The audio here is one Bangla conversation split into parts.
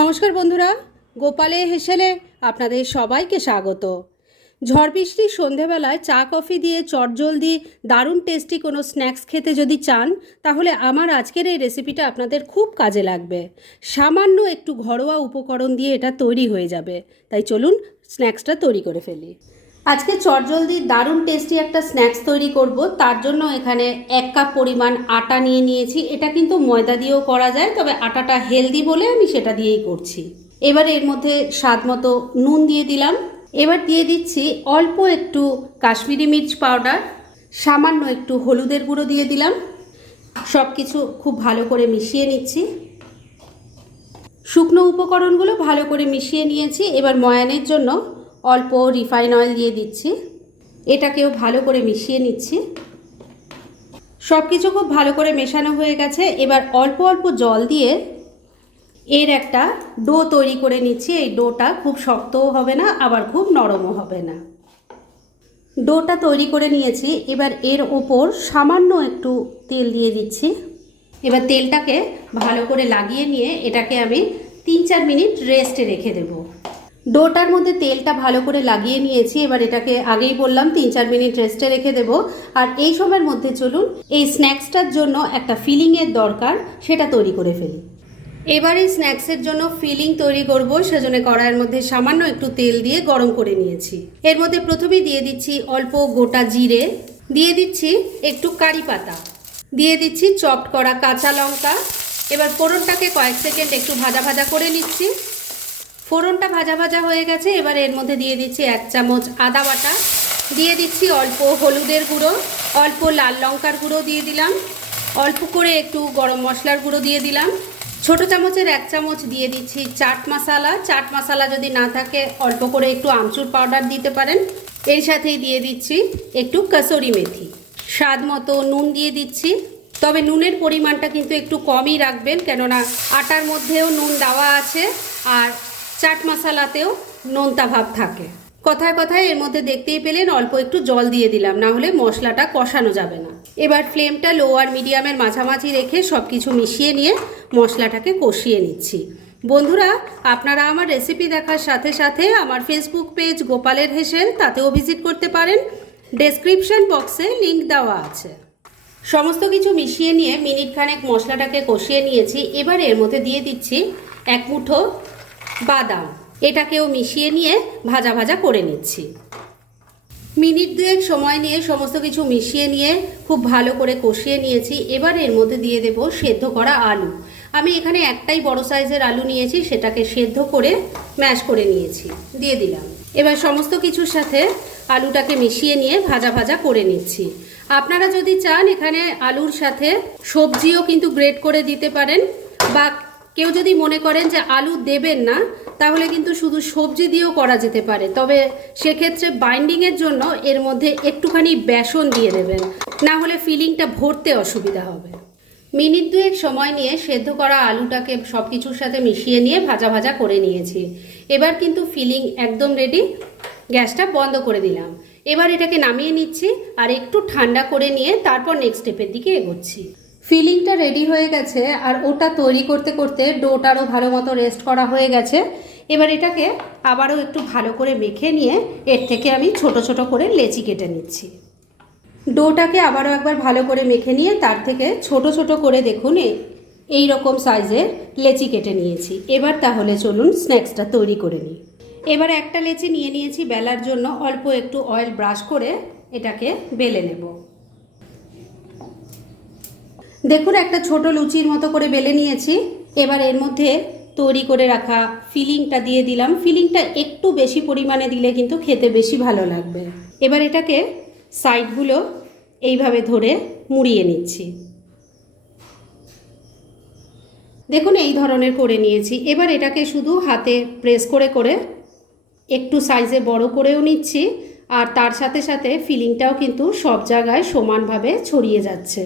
নমস্কার বন্ধুরা, গোপালে হেসেলে আপনাদের সবাইকে স্বাগত। ঝড় বৃষ্টির সন্ধেবেলায় চা কফি দিয়ে চটজলদি দারুণ টেস্টি কোনো স্ন্যাক্স খেতে যদি চান, তাহলে আমার আজকের এই রেসিপিটা আপনাদের খুব কাজে লাগবে। সামান্য একটু ঘরোয়া উপকরণ দিয়ে এটা তৈরি হয়ে যাবে। তাই চলুন স্ন্যাক্সটা তৈরি করে ফেলি। আজকে চটজলদি দারুণ টেস্টি একটা স্ন্যাক্স তৈরি করব। তার জন্য এখানে এক কাপ পরিমাণ আটা নিয়ে নিয়েছি। এটা কিন্তু ময়দা দিয়েও করা যায়, তবে আটাটা হেলদি বলে আমি সেটা দিয়েই করছি। এবার এর মধ্যে স্বাদ মতো নুন দিয়ে দিলাম। এবার দিয়ে দিচ্ছি অল্প একটু কাশ্মীরি মির্চ পাউডার, সামান্য একটু হলুদের গুঁড়ো দিয়ে দিলাম। সব কিছু খুব ভালো করে মিশিয়ে নিচ্ছি। শুকনো উপকরণগুলো ভালো করে মিশিয়ে নিয়েছি। এবার ময়ানের জন্য অল্প রিফাইন অয়েল দিয়ে দিচ্ছি। এটাকেও ভালো করে মিশিয়ে নিচ্ছি। সব কিছু খুব ভালো করে মেশানো হয়ে গেছে। এবার অল্প অল্প জল দিয়ে এর একটা ডো তৈরি করে নিচ্ছি। এই ডোটা খুব শক্তও হবে না, আবার খুব নরমও হবে না। ডোটা তৈরি করে নিয়েছি। এবার এর ওপর সামান্য একটু তেল দিয়ে দিচ্ছি। এবার তেলটাকে ভালো করে লাগিয়ে নিয়ে এটাকে আমি তিন চার মিনিট রেস্টে রেখে দেব। ডোটার মধ্যে তেলটা ভালো করে লাগিয়ে নিয়েছি, এবার এটাকে আগেই বললাম তিন চার মিনিট রেস্টে রেখে দেব। আর এই সময়ের মধ্যে চলুন, এই স্ন্যাক্সটার জন্য একটা ফিলিংয়ের দরকার, সেটা তৈরি করে ফেলি। এবার এই স্ন্যাক্সের জন্য ফিলিং তৈরি করব, সেজন্য কড়াইয়ের মধ্যে সামান্য একটু তেল দিয়ে গরম করে নিয়েছি। এর মধ্যে প্রথমেই দিয়ে দিচ্ছি অল্প গোটা জিরে, দিয়ে দিচ্ছি একটু কারি পাতা, দিয়ে দিচ্ছি চপড করা কাঁচা লঙ্কা। এবার ফোড়নটাকে কয়েক সেকেন্ড একটু ভাজা ভাজা করে নিচ্ছি। ফোড়নটা ভাজা ভাজা হয়ে গেছে, এবার এর মধ্যে দিয়ে দিচ্ছি এক চামচ আদা বাটা। দিয়ে দিচ্ছি অল্প হলুদের গুঁড়ো, অল্প লাল লঙ্কার গুঁড়ো দিয়ে দিলাম। অল্প করে একটু গরম মশলার গুঁড়ো দিয়ে দিলাম। ছোট চামচের এক চামচ দিয়ে দিচ্ছি চাট মশালা। চাট মশালা যদি না থাকে, অল্প করে একটু আমচুর পাউডার দিতে পারেন। এর সাথেই দিয়ে দিচ্ছি একটু কাসুরি মেথি। স্বাদ মতো নুন দিয়ে দিচ্ছি। তবে নুনের পরিমাণটা কিন্তু একটু কমই রাখবেন, কেননা আটার মধ্যেও নুন দেওয়া আছে। আর চাট মশলাতেও নোনতা ভাব থাকে। কথায় কথায় এর মধ্যে দেখতেই পেলেন অল্প একটু জল দিয়ে দিলাম, না হলে মশলাটা কষানো যাবে না। এবার ফ্লেমটা লো আর মিডিয়ামের মাঝামাঝি রেখে সব কিছু মিশিয়ে নিয়ে মশলাটাকে কষিয়ে নিচ্ছি। বন্ধুরা, আপনারা আমার রেসিপি দেখার সাথে সাথে আমার ফেসবুক পেজ গোপালের হেসেল, তাতেও ভিজিট করতে পারেন। ডেসক্রিপশন বক্সে লিংক দেওয়া আছে। সমস্ত কিছু মিশিয়ে নিয়ে মিনিট খানেক মশলাটাকে কষিয়ে নিয়েছি। এবার এর মধ্যে দিয়ে দিচ্ছি এক মুঠো বাদাম এটাকেও মিশিয়ে নিয়ে ভাজা ভাজা করে নিচ্ছি। মিনিট দুয়েক সময় নিয়ে সমস্ত কিছু মিশিয়ে নিয়ে খুব ভালো করে কষিয়ে নিয়েছি। এবার এর মধ্যে দিয়ে দেব সেদ্ধ করা আলু। আমি এখানে একটাই বড় সাইজের আলু নিয়েছি, সেটাকে সেদ্ধ করে ম্যাশ করে নিয়েছি। দিয়ে দিলাম। এবার সমস্ত কিছুর সাথে আলুটাকে মিশিয়ে নিয়ে ভাজা ভাজা করে নিচ্ছি। আপনারা যদি চান এখানে আলুর সাথে সবজিও কিন্তু গ্রেট করে দিতে পারেন বা কেউ যদি মনে করেন যে আলু দেবেন না, তাহলে কিন্তু শুধু সবজি দিয়েও করা যেতে পারে। তবে সেক্ষেত্রে বাইন্ডিংয়ের জন্য এর মধ্যে একটুখানি বেসন দিয়ে দেবেন। না হলে ফিলিংটা ভরতে অসুবিধা হবে। মিনিট দুয়েক সময় নিয়ে সেদ্ধ করা আলুটাকে সব কিছুর সাথে মিশিয়ে নিয়ে ভাজা ভাজা করে নিয়েছি। এবার কিন্তু ফিলিং একদম রেডি গ্যাসটা বন্ধ করে দিলাম। এবার এটাকে নামিয়ে নিচ্ছি আর একটু ঠান্ডা করে নিয়ে তারপর নেক্সট স্টেপের দিকে এগোচ্ছি। ফিলিংটা রেডি হয়ে গেছে আর ওটা তৈরি করতে করতে ডোটারও ভালো মতো রেস্ট করা হয়ে গেছে। এবার এটাকে আবারও একটু ভালো করে মেখে নিয়ে এর থেকে আমি ছোট ছোট করে লেচি কেটে নিচ্ছি। ডোটাকে আবারও একবার ভালো করে মেখে নিয়ে তার থেকে ছোট ছোট করে দেখুন এই রকম সাইজের লেচি কেটে নিয়েছি। এবার তাহলে চলুন স্ন্যাক্সটা তৈরি করে নিই। এবার একটা লেচি নিয়ে নিয়েছি বেলার জন্য, অল্প একটু অয়েল ব্রাশ করে এটাকে বেলে নেব। দেখুন, একটা ছোট লুচির মতো করে বেলে নিয়েছি। এবার এর মধ্যে তৈরি করে রাখা ফিলিংটা দিয়ে দিলাম। ফিলিংটা একটু বেশি পরিমাণে দিলে কিন্তু খেতে বেশি ভালো লাগবে। এবার এটাকে সাইডগুলো এইভাবে ধরে মুড়িয়ে নিচ্ছি। দেখুন, এই ধরনের করে নিয়েছি। এবার এটাকে শুধু হাতে প্রেস করে করে একটু সাইজে বড় করেও নিচ্ছি আর তার সাথে সাথে ফিলিংটাও কিন্তু সব জায়গায় সমানভাবে ছড়িয়ে যাচ্ছে।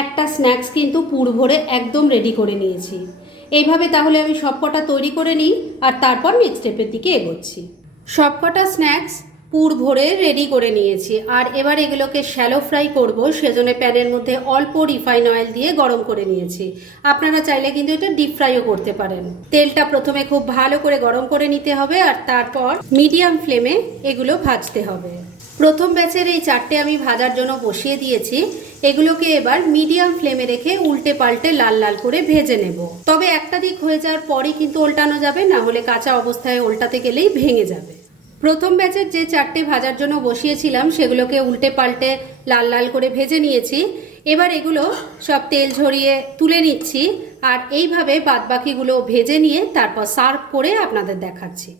একটা স্ন্যাক্স কিন্তু পুর ভরে একদম রেডি করে নিয়েছি। এইভাবে তাহলে আমি সবকটা তৈরি করে নিই আর তারপর নেক্সট স্টেপের দিকে এগোচ্ছি। সবকটা স্ন্যাক্স পুর ভরে রেডি করে নিয়েছি আর এবার এগুলোকে শ্যালো ফ্রাই করব, সেজন্য প্যানের মধ্যে অল্প রিফাইন অয়েল দিয়ে গরম করে নিয়েছি। আপনারা চাইলে কিন্তু এটা ডিপ ফ্রাইও করতে পারেন। তেলটা প্রথমে খুব ভালো করে গরম করে নিতে হবে আর তারপর মিডিয়াম ফ্লেমে এগুলো ভাজতে হবে। প্রথম ব্যাচের এই চারটে আমি ভাজার জন্য বসিয়ে দিয়েছি। এগুলোকে এবার মিডিয়াম ফ্লেমে রেখে উল্টে পাল্টে লাল লাল করে ভেজে নেব। তবে একটা দিক হয়ে যাওয়ার পরই কিন্তু উল্টানো যাবে, না হলে কাঁচা অবস্থায় উল্টাতে গেলেই ভেঙে যাবে। প্রথম ব্যাচের যে চারটে ভাজার জন্য বসিয়েছিলাম, সেগুলোকে উল্টে পাল্টে লাল লাল করে ভেজে নিয়েছি। এবার এগুলো সব তেল ঝরিয়ে তুলে নিচ্ছি, আর এইভাবে বাদবাকিগুলো ভেজে নিয়ে তারপর সার্ভ করে আপনাদের দেখাচ্ছি।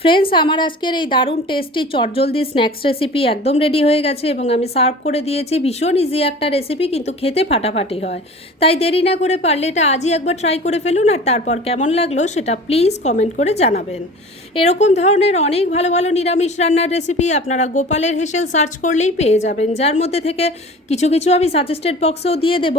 ফ্রেন্ডস আমার আজকের এই দারুণ টেস্টি চটজলদি স্ন্যাক্স রেসিপি একদম রেডি হয়ে গেছে এবং আমি সার্ভ করে দিয়েছি। ভীষণ ইজি একটা রেসিপি কিন্তু খেতে ফাটাফাটি হয়। তাই দেরি না করে পারলে এটা আজই একবার ট্রাই করে ফেলুন আর তারপর কেমন লাগল সেটা প্লিজ কমেন্ট করে জানাবেন। এরকম ধরনের অনেক ভালো ভালো নিরামিষ রান্নার রেসিপি আপনারা গোপালের হেসেল সার্চ করলেই পেয়ে যাবেন, যার মধ্যে থেকে কিছু কিছু আমি সাজেস্টেড বক্সেও দিয়ে দেব।